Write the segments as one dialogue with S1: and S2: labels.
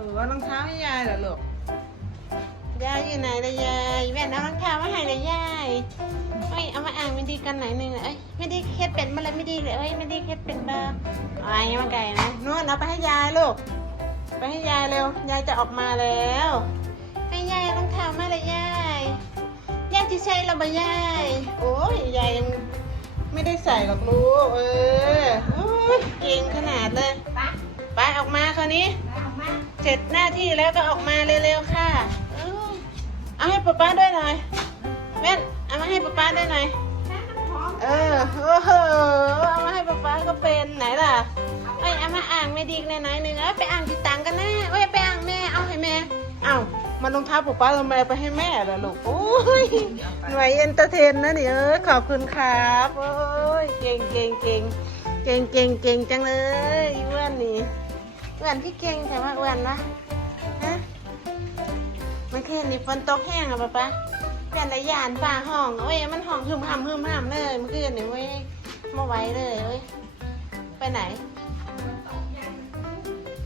S1: อเอารองเท้าให้ยายเหรอลูกยายอยู่ไหนล่ะยายแม่เอารองเท้ามาให้เลยยายเอ้ยเอามาอ่านไม่ดีกันไหนหนึ่งเอ้ยไม่ได้เคล็ดเป็นมาเลยไม่ดีเลยเอ้ยไม่ได้เคล็ดเป็นบ้าอะไรเงี้ยมาไก่นะนู่นเอาไปให้ยายลูกไปให้ยายเร็วยายจะออกมาแล้วให้ยายเอารองเท้ามาเลยยายยายที่ใช้เราบ่ยายโอ้ยยายยังไม่ได้ใส่หรอกลูกเออโอ้ยเก่งขนาดเลย
S2: ปะ
S1: ไปออกมาคราวนี้
S2: ไปออกมา
S1: เสร็จหน้าที่แล้วก็ออกมาเร็วๆค่ะ เออเอาให้ป๊าป๊าด้วยหน่อยเว้นเอามาให้ป๊าป๊าด้วยหน่อย
S2: น้ำน้ำหอม
S1: เออ โอ้โห เอามาให้ป๊าป๊าก็เป็นไหนล่ะ เอ้ยเอามาอ่างไม่ดีเลยไหนหนึ่งเอ้ยไปอ่างติดตังกันนะเอ้ยไปอ่างแม่ เอาให้แม่ เอามันรองเท้าป๊าป๊าเรามาไปให้แม่เหรอลูก โอ้ย หน่วยเอนเตอร์เทนนะนี่เออขอบคุณครับ โอ้ย เก่งเก่งเก่งเก่งเก่งเก่งจังเลยอีอ้วนนี่ อ้วนพี่เก่งแต่ว่าอ้วนวะฮะเมื่อคืนนี่ฝนตกแห้งอะป๊าป๊าเป็นระยานป่าห้องเอ้ยมันห้องหึมหำหึมหำเลยเมื่อคืนนี่เว้ยมาไว้เลยเว้ยไปไหน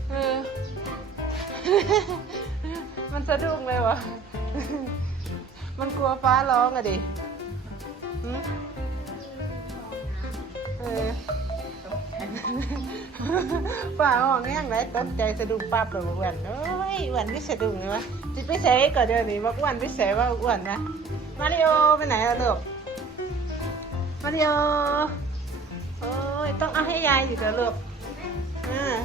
S1: เออ มันสะดุ้งเลยวะมันกลัวฟ้าร้องอะดิเออ ป่าห้องแห้งไรตกใจสะดุ้งปั๊บเลยอ้วนเอ้ยอ้วนไม่สะดุ้งเลยวะจิไปใส่ก่อนเดี๋ยวนี้ว่าอ้วนไปใส่ว่าอ้วนนะมาริโอไปไหนล่ะลูกมาริโอโอ้ยต้องเอาให้ยายอยู่กับลูกอ่า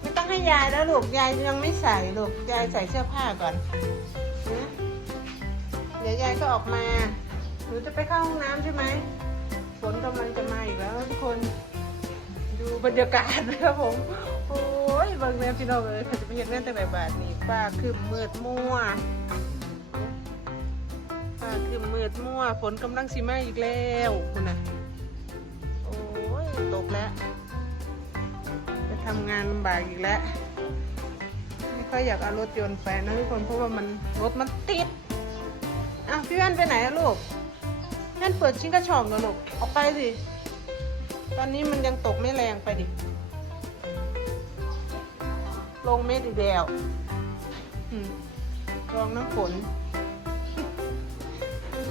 S1: ไม่ต้องให้ยายแล้วลูกยายยังไม่ใส่ลูกยายใส่เสื้อผ้าก่อนนะเดี๋ยวยายก็ออกมาหนูจะไปเข้าห้องน้ำใช่ไหมฝนกำลังจะมาอีกแล้วทุกคน บรรยากาศนะครับผม โอ้ยเบางแนวพี่น้องเลยเขาจะไปเห็นแน่แต่แบบบาทนี้ป้าคือมืดมั่วป้าคือมืดมั่ว ฝนกำลังสิมาอีกแล้วคุณน่ะโอ้ยตกแล้วจะทำงานลำบากอีกแล้วไม่ค่อยอยากเอารถยนต์ไปนะทุกคนเพราะว่ามันรถมันติดอ้าวพี่แว่นไปไหนอะลูกแว่นเปิดชิ้นกระชองกันลูกออกไปสิ ตอนนี้มันยังตกไม่แรงไปดิ ลงเม็ดอีกแล้วรองน้ำฝน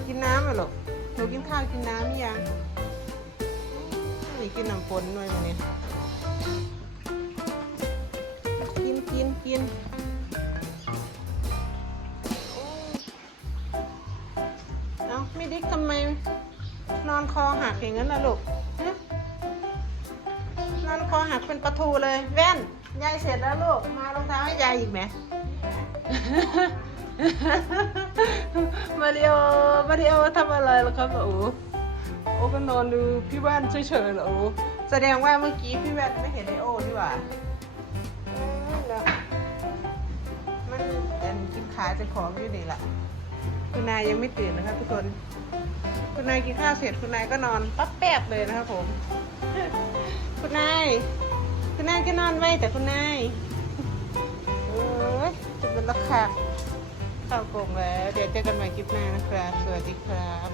S1: กินน้ำเหรอหนูกินข้าวกินน้ำยังนี่กินน้ำฝนหน่อยมั้งเนี่ยกินกินกินเอ้าไม่ดิกทำไม นอนคอหักอย่างนั้นล่ะลูก นอนคอหักเป็นประทูเลย แว่น ยายเสร็จแล้วลูก มารองเท้าให้ยายอีกไหม มาริโอ มาริโอทำอะไรล่ะครับโอ้โอ้ก็นอนดูพี่แว่นเฉยๆเหรอโอ้แสดงว่าเมื่อกี้พี่แว่นไม่เห็นไอโอดีกว่ามันเป็นกินขาจะของอยู่นี่แหละคุณนายยังไม่ตื่นนะครับทุกคน คุณนายกินข้าวเสร็จคุณนายก็นอนปั๊บแป๊บเลยนะครับผม คุณนายคุณนายก็นอนไว้แต่คุณนายโอ้ยจะเป็นราคาเข้ากงแล้ว เดี๋ยวเจอกันใหม่คลิปหน้านะครับ สวัสดีครับ